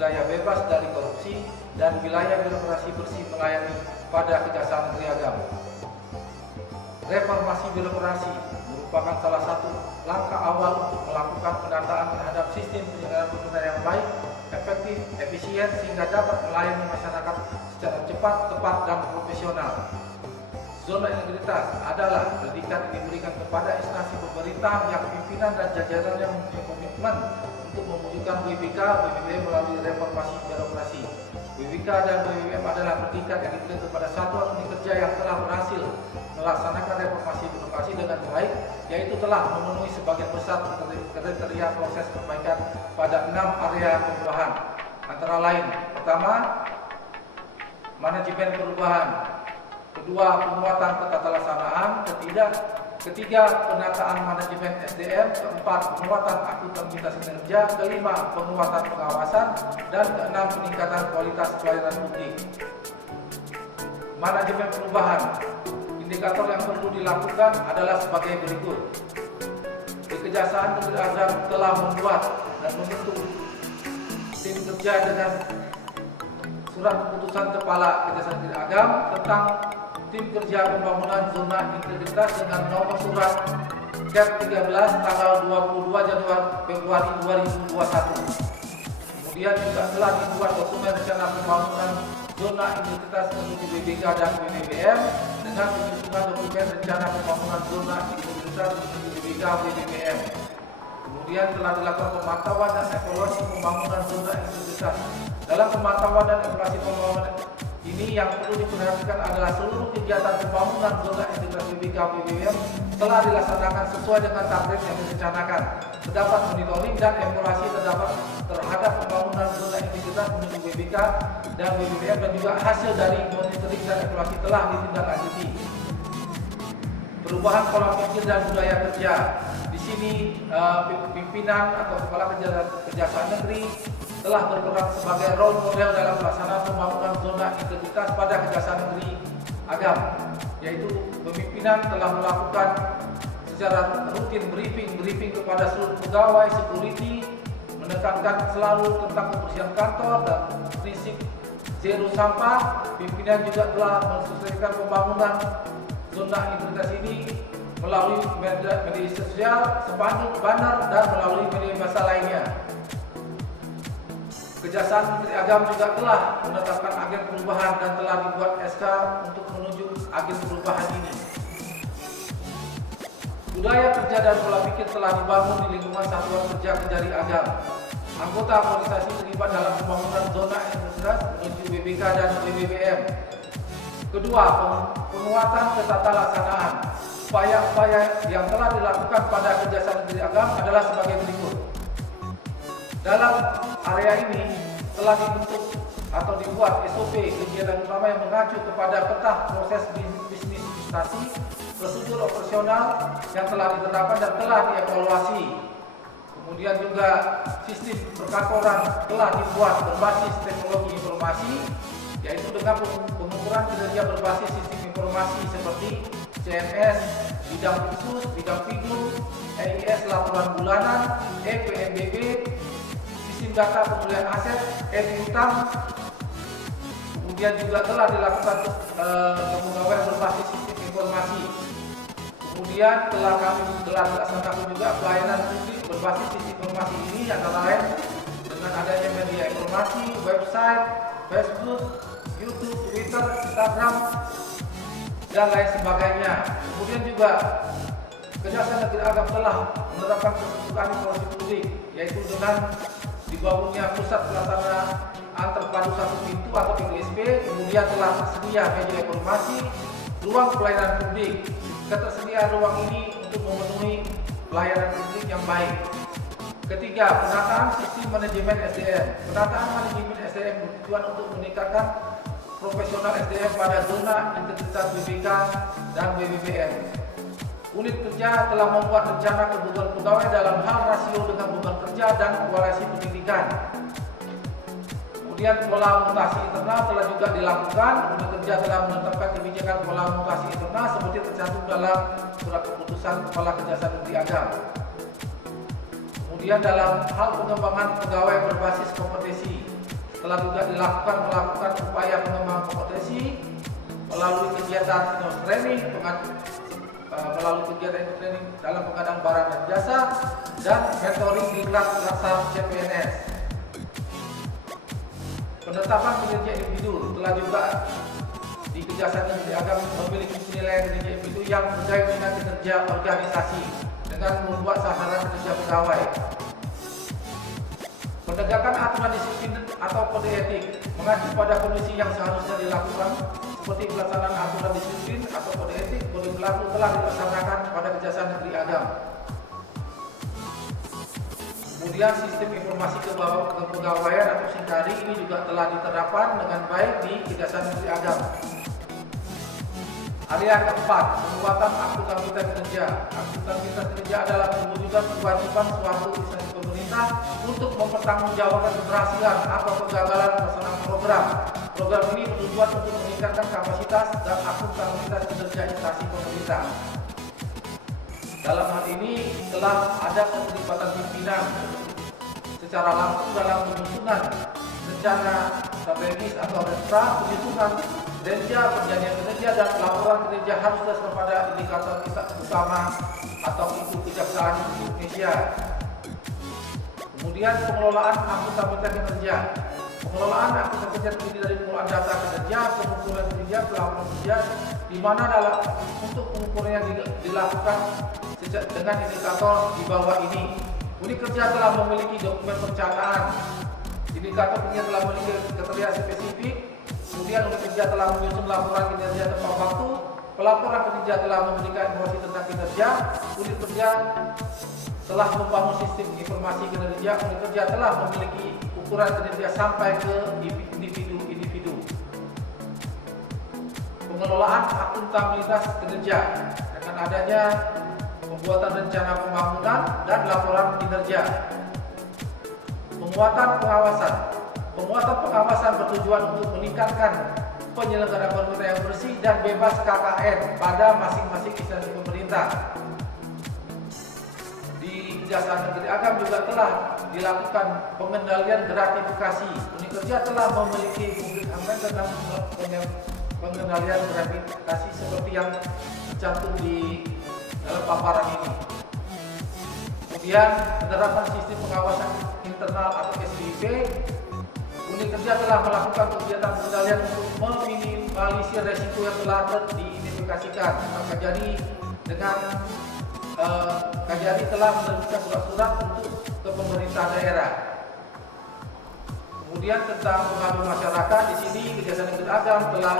wilayah bebas dari korupsi dan wilayah birokrasi bersih melayani pada Kejaksaan Negeri Agam. Reformasi birokrasi merupakan salah satu langkah awal untuk melakukan pendataan terhadap sistem penyelenggaraan pemerintahan yang baik, efektif, efisien sehingga dapat melayani masyarakat secara cepat, tepat, dan profesional. Zona integritas adalah predikat yang diberikan kepada instansi pemerintah yang pimpinan dan jajarannya mempunyai komitmen untuk mewujudkan WBK, BBM melalui reformasi birokrasi. WBK dan BBM adalah predikat yang diberikan kepada satuan unit kerja yang telah berhasil melaksanakan reformasi birokrasi dengan baik, yaitu telah memenuhi sebagian besar kriteria proses perbaikan pada 6 area perubahan. Antara lain, pertama, manajemen perubahan. Kedua, penguatan ketatalaksanaan. Ketiga, penataan manajemen SDM. Keempat, penguatan akuntabilitas kinerja. Kelima, penguatan pengawasan. Dan keenam, peningkatan kualitas pelayanan publik. Manajemen perubahan. Indikator yang perlu dilakukan adalah sebagai berikut. Di Kejaksaan Negeri Agam telah membuat dan membentuk tim kerja dengan surat keputusan Kepala Kejaksaan Negeri Agam tentang tim kerja pembangunan zona integritas dengan nomor surat Cap 13 tanggal 22 Januari Februari 2021. Kemudian juga telah dibuat dokumen rencana pembangunan zona integritas menuju BBK dan BBM dengan penyusunan dokumen rencana pembangunan zona integritas menuju BBK BBM. Kemudian telah dilakukan pemantauan dan evaluasi pembangunan zona integritas. Dalam pemantauan dan evaluasi pembangunan ini yang perlu diperhatikan adalah seluruh kegiatan pembangunan zona integritas BBK BBM telah dilaksanakan sesuai dengan target yang direncanakan. Terdapat monitoring dan evaluasi terhadap pembangunan zona integritas menuju BBK dan BBM dan juga hasil dari monitoring dan evaluasi telah ditindaklanjuti. Perubahan pola pikir dan budaya kerja. Di sini pimpinan atau kepala Kejaksaan Negeri telah berperan sebagai role model dalam pelaksanaan pembangunan zona integritas pada Kejaksaan Negeri Agam, yaitu pimpinan telah melakukan secara rutin briefing kepada seluruh pegawai security, menekankan selalu tentang kebersihan kantor dan prinsip zero sampah. Pimpinan juga telah mensosialisasikan pembangunan zona integritas ini melalui media sosial, spanduk, banner, dan melalui media massa lainnya. Kejaksaan Negeri Agam juga telah menetapkan agen perubahan dan telah dibuat SK untuk menuju agen perubahan ini. Budaya kerja dan pola pikir telah dibangun di lingkungan Satuan Kerja Kejari Agam. Anggota organisasi terlibat dalam pembangunan zona integritas menuju BBK dan BBM. Kedua, penguatan ketatalaksanaan. Upaya-upaya yang telah dilakukan pada Kejaksaan Negeri Agam adalah sebagai berikut. Dalam area ini telah dibentuk atau dibuat SOP kegiatan utama yang mengacu kepada peta proses bisnis investasi, prosedur operasional yang telah ditetapkan dan telah dievaluasi. Kemudian juga sistem perkantoran telah dibuat berbasis teknologi informasi, yaitu dengan pengukuran kinerja berbasis sistem informasi seperti CMS, bidang khusus, bidang figur, EIS laporan bulanan, EPNBP, sistem data pemulihan aset, utang. Kemudian juga telah dilakukan kepegawaian berbasis sistem informasi. Kemudian telah dilaksanakan juga pelayanan publik berbasis sistem informasi ini antara lain dengan adanya media informasi, website, Facebook, YouTube, Twitter, Instagram, dan lain sebagainya. Kemudian juga Kejaksaan Negeri Agam telah menerapkan keputusan informasi publik, yaitu dengan dibangunnya pusat pelaksanaan terpadu satu pintu atau PPSP. Kemudian telah tersedia media informasi, ruang pelayanan publik. Ketersediaan ruang ini untuk memenuhi pelayanan publik yang baik. Ketiga, penataan sistem manajemen SDM. Penataan manajemen SDM bertujuan untuk meningkatkan profesional SDM pada zona integritas BBK dan BBM. Unit kerja telah membuat rencana kebutuhan pegawai dalam hal rasio dengan beban kerja dan kualitas pendidikan. Kemudian pola mutasi internal telah juga dilakukan. Unit kerja telah menetapkan kebijakan pola mutasi internal seperti tercantum dalam surat keputusan Kepala Kejaksaan Negeri Agam. Kemudian dalam hal pengembangan pegawai berbasis kompetensi, telah juga melakukan upaya pengembangan kompetensi melalui kegiatan in-house training, dalam pengadaan barang dan jasa, dan mentoring di kelas laksana CPNS. Penetapan kinerja individu telah juga di Kejaksaan Negeri Agam memiliki penilaian kinerja individu yang terkait dengan kinerja organisasi dengan membuat sasaran kinerja pegawai. Penegakan aturan disiplin atau kode etik mengacu pada kondisi yang seharusnya dilakukan seperti pelaksanaan aturan disiplin atau kode etik kode berlaku telah dilaksanakan pada Kejaksaan Negeri Agam. Kemudian sistem informasi kepegawaian atau SINKARI ini juga telah diterapkan dengan baik di Kejaksaan Negeri Agam. Area keempat, penguatan akuntabilitas kinerja. Akuntabilitas kinerja adalah mewujudkan kewajiban suatu instansi pemerintah untuk mempertanggungjawabkan keberhasilan atau kegagalan pelaksanaan program. Program ini bertujuan untuk meningkatkan kapasitas dan akuntabilitas kinerja instansi pemerintah. Dalam hal ini telah ada keterlibatan pimpinan secara langsung dalam penyusunan rencana strategis atau RESPRA, penyusunan kinerja, perjanjian kinerja, dan laporan kinerja harus berdasarkan pada indikator utama atau itu Kejaksaan Indonesia. Kemudian pengelolaan akuntabilitas kinerja. Pengelolaan akuntabilitas kinerja terdiri dari pengelolaan data kinerja, pengumpulan kinerja, pelaporan kinerja, di mana untuk pengukurannya dilakukan dengan indikator di bawah ini. Unit kerja telah memiliki dokumen perencanaan. Indikator kinerja telah memiliki kriteria spesifik. Kemudian unit kerja telah menyusun laporan kinerja tepat waktu. Pelaporan kinerja telah memberikan informasi tentang kinerja. Unit kerja telah membangun sistem informasi kinerja. Unit kerja telah memiliki ukuran kinerja sampai ke individu-individu. Pengelolaan akuntabilitas kinerja dengan adanya pembuatan rencana pembangunan dan laporan kinerja. Penguatan pengawasan. Penguatan pengawasan bertujuan untuk meningkatkan penyelenggaraan pemerintah yang bersih dan bebas KKN pada masing-masing instansi pemerintah. Di Kejaksaan Negeri Agam juga telah dilakukan pengendalian gratifikasi. Unit kerja telah memiliki publik aman tentang pengendalian gratifikasi seperti yang tercantum di dalam paparan ini. Kemudian penerapan sistem pengawasan internal atau SPIP. Unit kerja telah melakukan kegiatan pengendalian untuk meminimalisir resiko yang telah diidentifikasikan. Maka jadi dengan Kajari telah menerbitkan surat-surat untuk ke pemerintah daerah. Kemudian tentang pengaduan masyarakat, di sini Kejaksaan Negeri Agam telah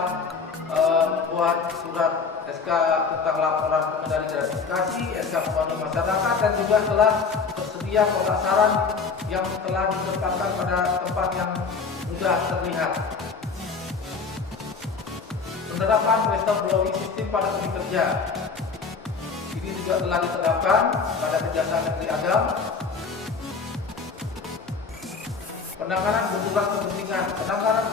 membuat surat SK tentang laporan pengendalian gratifikasi, SK pengaduan masyarakat, dan juga telah tersedia kotak saran yang telah ditempatkan pada tempat yang mudah terlihat. Penerapan whistleblowing system pada unit kerja. Ini juga telah diterapkan pada Kejaksaan Negeri Agam. Penanganan benturan kepentingan. Penanganan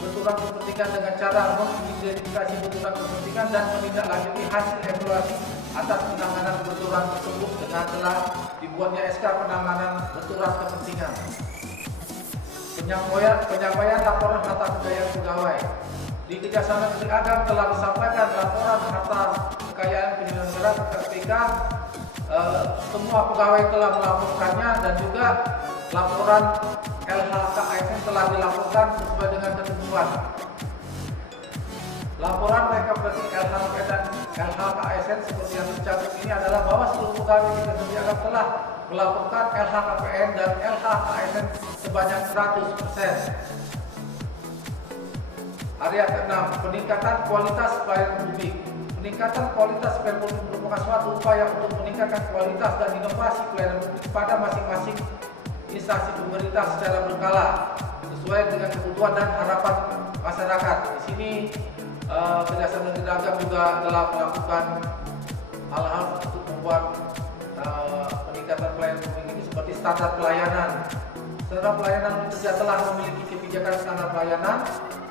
benturan kepentingan dengan cara mengidentifikasi benturan kepentingan dan menindaklanjuti hasil evaluasi atas penanganan benturan tersebut dengan telah dibuatnya SK penanganan benturan kepentingan. Penyampaian laporan harta kekayaan pegawai. Di Kejaksaan Negeri Agam telah disampaikan laporan harta kekayaan penyelenggara KPK. Semua pegawai telah melaporkannya dan juga laporan LHKASN telah dilaporkan sesuai dengan ketentuan. Laporan rekapitulasi LHKASN seperti yang tercantum ini adalah bahwa seluruh pegawai di Kejaksaan Negeri Agam telah melaporkan LHKPN dan LHKASN sebanyak 100%. Area ke-6, peningkatan kualitas pelayanan publik. Peningkatan kualitas pelayanan publik merupakan suatu upaya untuk meningkatkan kualitas dan inovasi pelayanan publik pada masing-masing instansi pemerintah secara berkala sesuai dengan kebutuhan dan harapan masyarakat. Di sini Kejaksaan Negeri Agam juga telah melakukan hal-hal untuk membuat peningkatan pelayanan publik ini seperti standar pelayanan. Standar pelayanan kerja telah memiliki kebijakan standar pelayanan,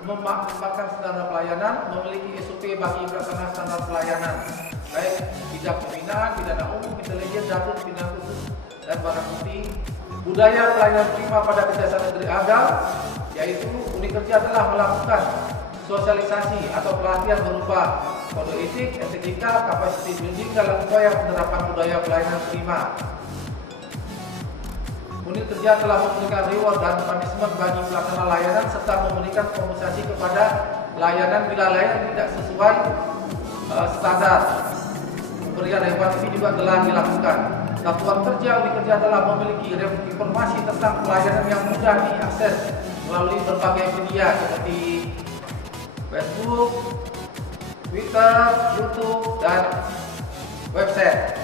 memakmurkan standar pelayanan, memiliki SOP bagi pelaksanaan standar pelayanan, baik bidang pembinaan, pidana umum, intelijen, datum, pidana khusus, dan barang bukti. Budaya pelayanan prima pada Kejaksaan Negeri Agam, yaitu unit kerja telah melakukan sosialisasi atau pelatihan berupa kode etik, etika, capacity building dalam upaya penerapan budaya pelayanan prima. Unit kerja telah memberikan reward dan punishment bagi pelaksana layanan serta memberikan kompensasi kepada layanan bila layanan tidak sesuai standar. Pemberian reward ini juga telah dilakukan. Satuan kerja unit kerja telah memiliki informasi tentang pelayanan yang mudah diakses melalui berbagai media seperti Facebook, Twitter, YouTube, dan website.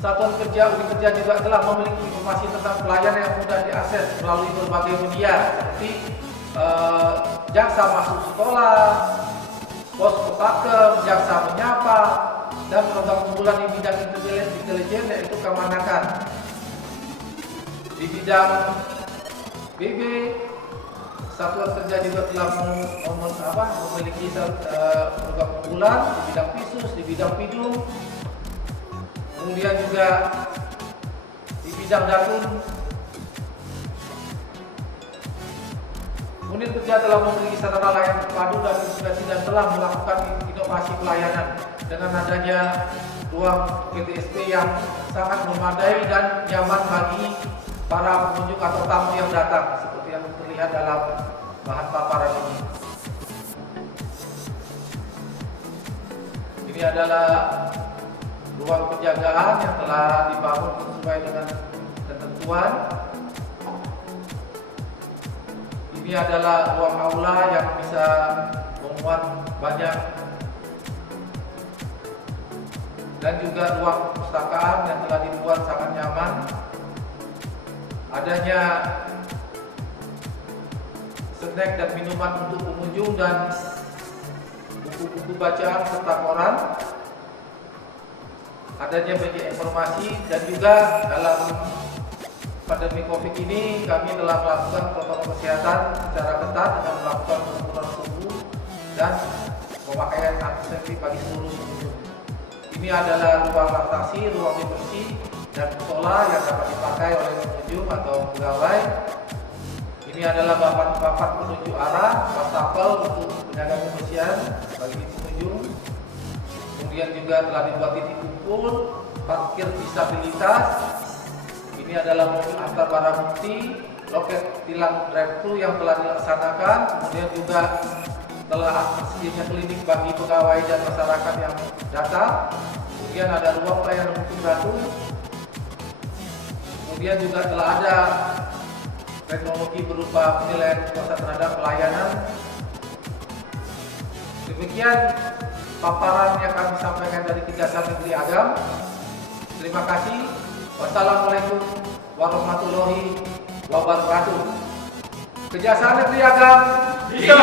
Satuan kerja unit kerja juga telah memiliki informasi tentang pelayanan yang mudah diakses melalui berbagai media seperti jaksa masuk sekolah, pos pakem, jaksa menyapa, dan program unggulan di bidang intelijen yaitu Kemanakan. Di bidang BB, satuan kerja juga telah memiliki program unggulan di bidang PISUS, di bidang PIDUM. Kemudian juga di bidang Datun, unit kerja telah memiliki sarana layanan terpadu dan integrasi dan telah melakukan inovasi pelayanan dengan adanya ruang PTSP yang sangat memadai dan nyaman bagi para pengunjung atau tamu yang datang seperti yang terlihat dalam bahan paparan ini. Ini adalah ruang penjagaan yang telah dibangun sesuai dengan ketentuan. Ini adalah ruang aula yang bisa memuat banyak, dan juga ruang perpustakaan yang telah dibuat sangat nyaman. Adanya snack dan minuman untuk pengunjung dan buku-buku bacaan serta koran. Adanya media informasi, dan juga dalam pandemi COVID ini kami telah melakukan protokol kesehatan secara ketat dengan melakukan pengukuran suhu dan pemakaian antiseptik bagi seluruh pengunjung. Ini adalah ruang laktasi, ruang diversi, dan musola yang dapat dipakai oleh pengunjung atau pegawai. Ini adalah papan penunjuk arah, wastafel untuk penjaga kebersihan bagi pengunjung. Kemudian juga telah dibuat titik kumpul, parkir disabilitas. Ini adalah mobil antar barang bukti, loket tilang drive-thru yang telah dilaksanakan. Kemudian juga telah tersedianya klinik bagi pegawai dan masyarakat yang datang. Kemudian ada ruang pelayanan hukum Datun. Kemudian juga telah ada teknologi berupa penilaian kuasa terhadap pelayanan. Demikian paparan yang kami sampaikan dari Kejaksaan Negeri Agam. Terima kasih. Wassalamualaikum warahmatullahi wabarakatuh. Kejaksaan Negeri Agam bisa.